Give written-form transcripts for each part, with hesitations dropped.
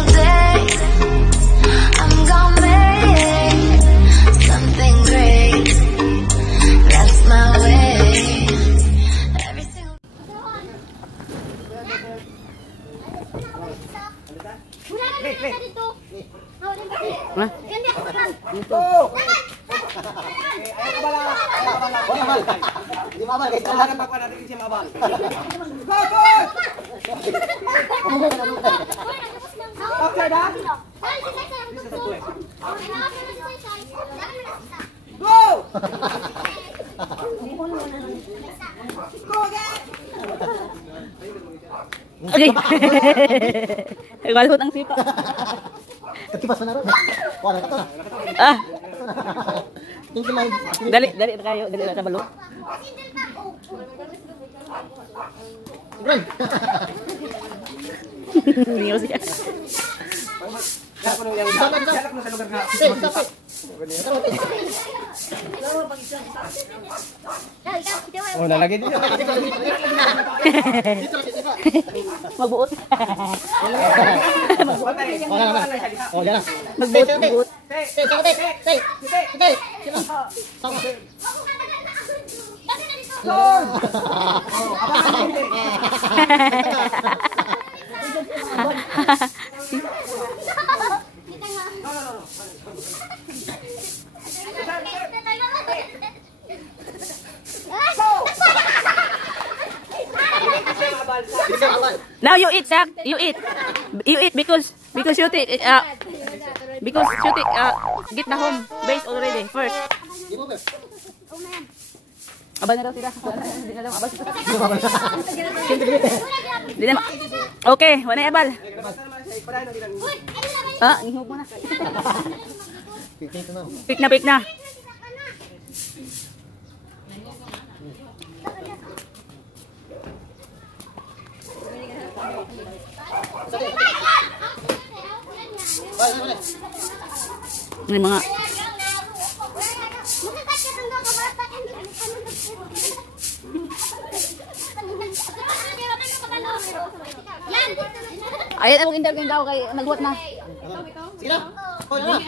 single day I'm gonna make something great. That's my way. Every single Di mabal guys. Kailangan pa natin siya mabal. Go, go! Okay, dah. Go! Go again! Okay. Walhut ang sipa. Ketipas na ron. Wala ka to. Ah, Tingin lang. dali kayo, dali na kabalo. Run. Niyo siya. Oh, nalagay dito. Magbuot. Oh, yan na. Magbuot. Now you eat, Zach. You eat. You eat because you take because you take get the home base already first. Abal na daw sila. Hindi na daw abal. Hindi na. Okay, wala abal. Ah, ihog mo na. Pik na. Ini mga ayat akong interview daw kay nagbuhat na. Sige na. Oh, yan na.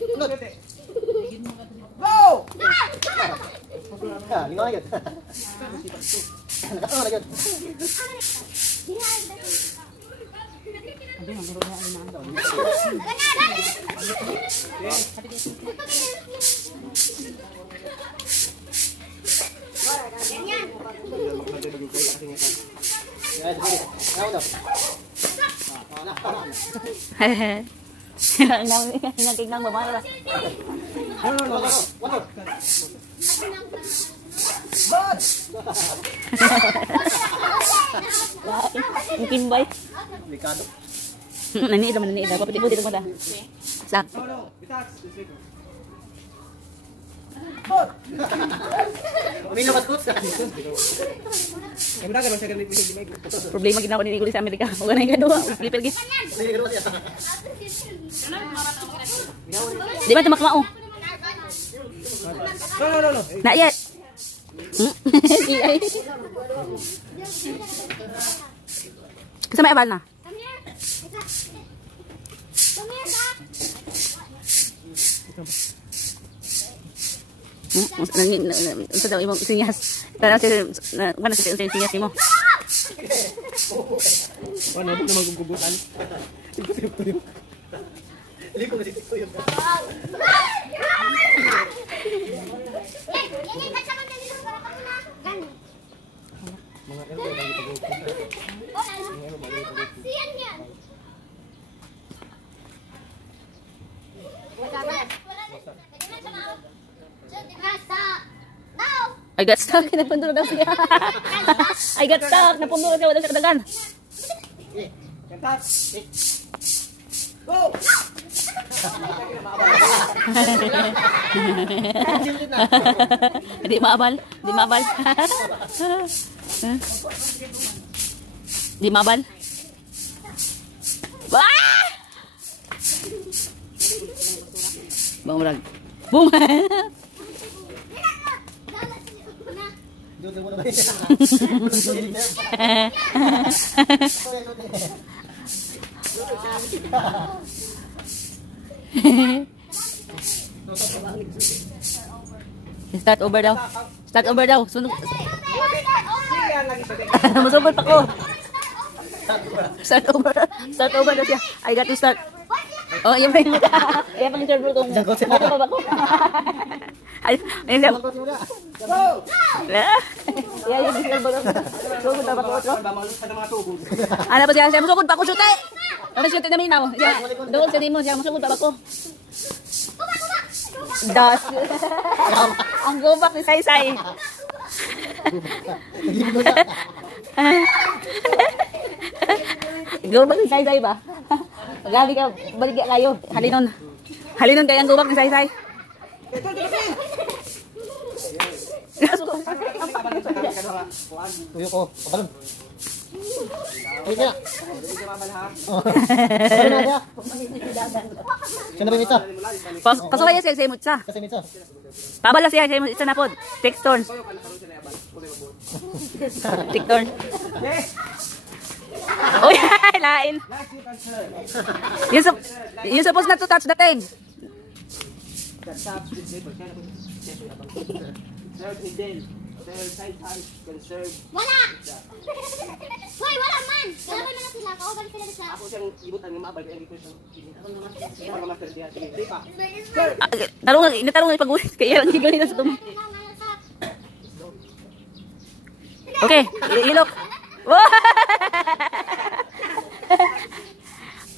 Sunod. Go! Lingaw na yun. Nakatawa na yun. Hehehe. Nang babae. Mungkin baik. Ricardo. Nani dah. Apa putih tu dah. Sak. Umino baskut. Problema ginawa ni Igor sa Amerika. Wala na yung kadua. Flipper gis. Di ba ito makmao? No. Not yet. Kasama may abal na? Unsa daw imong sinyas? Para sa wala sa sinyas mo. Wala na magugubutan. Liko na si Tito yun. Mga elo lagi pag-upo. Mga elo lagi pag-upo. I got stuck. Napundulo daw siya. I got stuck. Napundulo siya. Wala siya kadagan. Kentat. Go! Di maabal. Di maabal. Di maabal. Wah! Bang Murag. Boom! Dodo mo na ba yun? Start over daw. Start over daw. Sunog. Masugod pa ko. Start over. Start over daw siya. I got to start. Oh, yan pa yung mata. Yan pa yung server kong. Mata pa ba ko? Ayun siya. Yan yung server kong. Sugod pa ba ko? Ano pa siya? Masugod pa ko, syute. Ano syute namin na mo? Doon sa dimo siya. Masugod pa ba ko? Das. Ang gubak ni Saysay. Gubak ni Saysay ba? Gabi ka, balik ka kayo. Halinon. Halinon kaya ang gubak ni Saysay. Tuyo ko. Kabalon. Ay, kaya. Siya na ba yung isa? Pasukaya siya sa imot siya. Kasi yung isa. Pabala siya sa imot isa na po. Take turn. Take turn. Uy, lain. You're supposed not to touch the thing. Wala! Hoy, wala man! Kalaban na na sila. Kauban sila sa... Ako siyang ibutan ng mabal. Kaya hindi ko siyang... Ako master siya. Sige, pa. Natarong pag-ulit. Kaya lang gigawin na sa tum. Okay, ilok.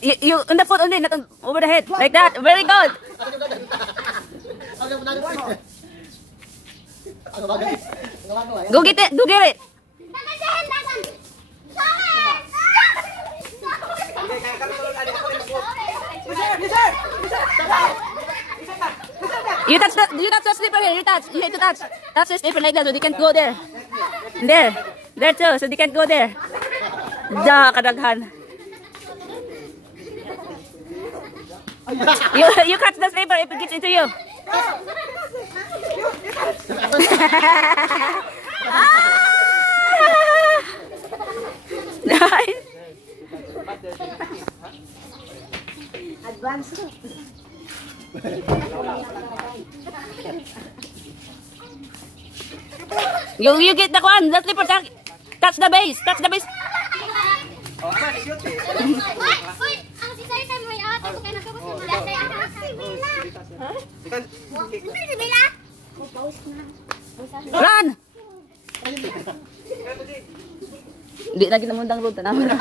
You on the foot only, not over the head. Like that. Very good. Go get it. Go get it. You touch the slipper here. You have to touch. Touch the slipper like that so they can't go there. There too, so they can't go there. Da, kadaghan. You catch the slipper if it gets into you. Nice. Advance. You get the one, the slipper, touch the base, touch the base. Hoy, ang si Saysay may ata ko kaya nagkabot mo dati. Hindi si Bella. Run! Hindi na ginamundang road, tanaman na.